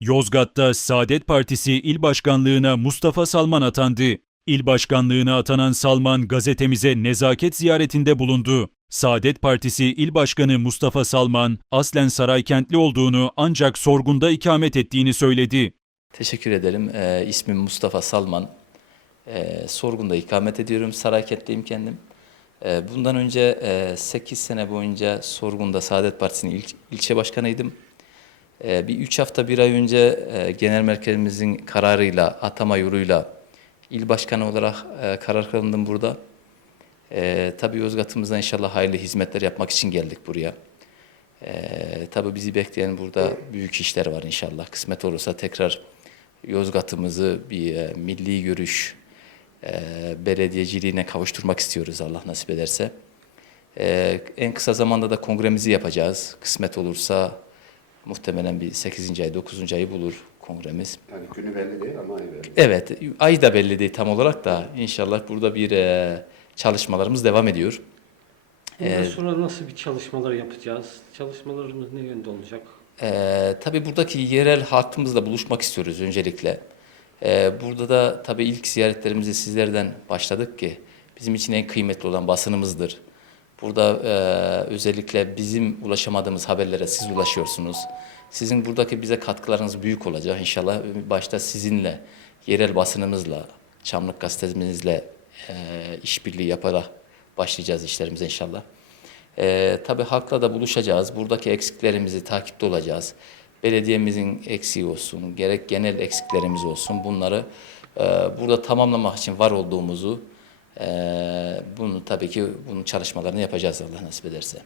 Yozgat'ta Saadet Partisi İl Başkanlığına Mustafa Salman atandı. İl Başkanlığına atanan Salman gazetemize nezaket ziyaretinde bulundu. Saadet Partisi İl Başkanı Mustafa Salman, aslen Saraykentli olduğunu ancak sorgunda ikamet ettiğini söyledi. Teşekkür ederim. Ee, ismim Mustafa Salman. Ee, Sorgun'da ikamet ediyorum. Saraykentliyim kendim. Ee, bundan önce e, 8 sene boyunca Sorgun'da Saadet Partisi'nin il- ilçe başkanıydım. Ee, bir 3 hafta, bir ay önce e, genel merkezimizin kararıyla, atama yoluyla il başkanı olarak e, karar kılındım burada. Ee, tabii Yozgat'ımızda inşallah hayırlı hizmetler yapmak için geldik buraya. Tabii bizi bekleyen burada büyük işler var inşallah. Kısmet olursa tekrar Yozgat'ımızı bir e, milli görüş e, belediyeciliğine kavuşturmak istiyoruz Allah nasip ederse. En kısa zamanda da kongremizi yapacağız. Kısmet olursa muhtemelen bir 8. ay, 9. ayı bulur kongremiz. Yani günü belli değil ama ay belli. Evet, ay da belli değil tam olarak da inşallah burada bir e, çalışmalarımız devam ediyor. Bundan Ee, sonra nasıl bir çalışmalar yapacağız? Çalışmalarımız ne yönde olacak? Ee, tabii buradaki yerel halkımızla buluşmak istiyoruz öncelikle. Ee, burada da tabii ilk ziyaretlerimizi sizlerden başladık ki bizim için en kıymetli olan basınımızdır. Burada e, özellikle bizim ulaşamadığımız haberlere siz ulaşıyorsunuz. Sizin buradaki bize katkılarınız büyük olacak. İnşallah başta sizinle, yerel basınımızla, Çamlık gazetemizle e, işbirliği yaparak başlayacağız işlerimize inşallah. Ee, tabii halkla da buluşacağız. Buradaki eksiklerimizi takipte olacağız. Belediyemizin eksiği olsun, gerek genel eksiklerimiz olsun. Bunları e, burada tamamlamak için var olduğumuzu, e, bunu tabii ki bunun çalışmalarını yapacağız Allah nasip ederse.